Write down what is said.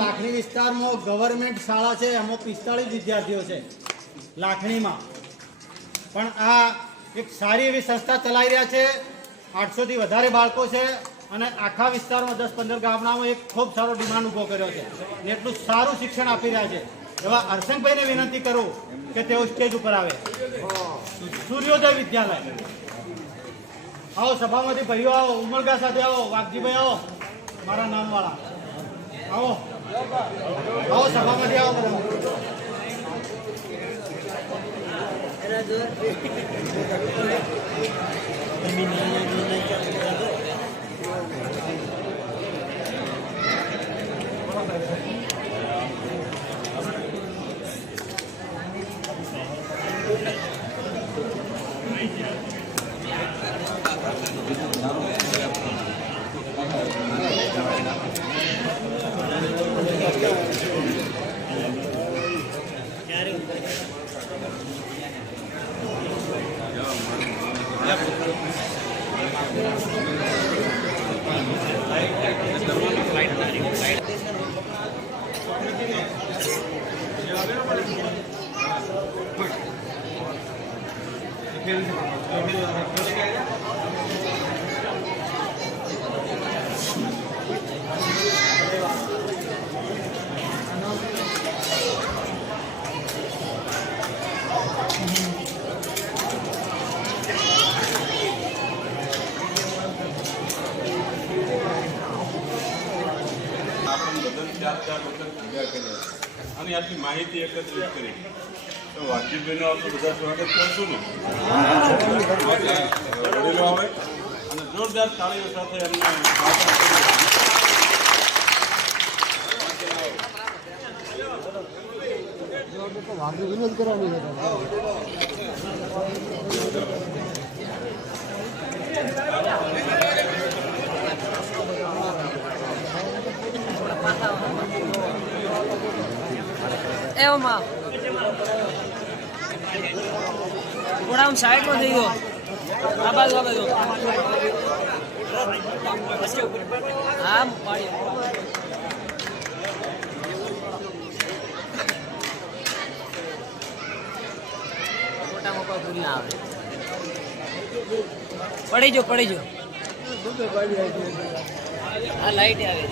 લાખણી વિસ્તારમાં ગવર્મેન્ટ શાળા છે, એમાં 45 વિદ્યાર્થીઓ છે લાખણીમાં. પણ આ એક સારી એવી સંસ્થા ચલાવી રહ્યા છે. 800 થી વધારે બાળકો છે અને આખા વિસ્તારમાં 10-15 ગામડામાં એક ખૂબ સારો ડિમાન્ડ ઊભો કર્યો છે અને એટલું સારું શિક્ષણ આપી રહ્યા છે. એવા હરસંગભાઈને વિનંતી કરું કે તેઓ સ્ટેજ ઉપર આવે. સૂર્યોદય વિદ્યાલય, આવો સભામાંથી ભાઈઓ, આવો ઉમરગા સાથે આવો, વાઘજીભાઈ આવો, મારા નામવાળા આવો, આવો સભામાંથી આવો બધા. અને આટલી માહિતી એકત્રિત કરી તો વાઘજીભાઈનો આપણે બધા સ્વાગત કરશું ને. વડીલો આવે અને જોરદાર તાળીઓ સાથે એમને વિનોદ કરવાની એવામાં થોડા આમ સાઈડમાં થઈ ગયો. આ બાજુ આ બાજુ આમ પાડી મોટામાં કોઈ ભૂલ ના આવે. પડી જો આ લાઈટ આવે.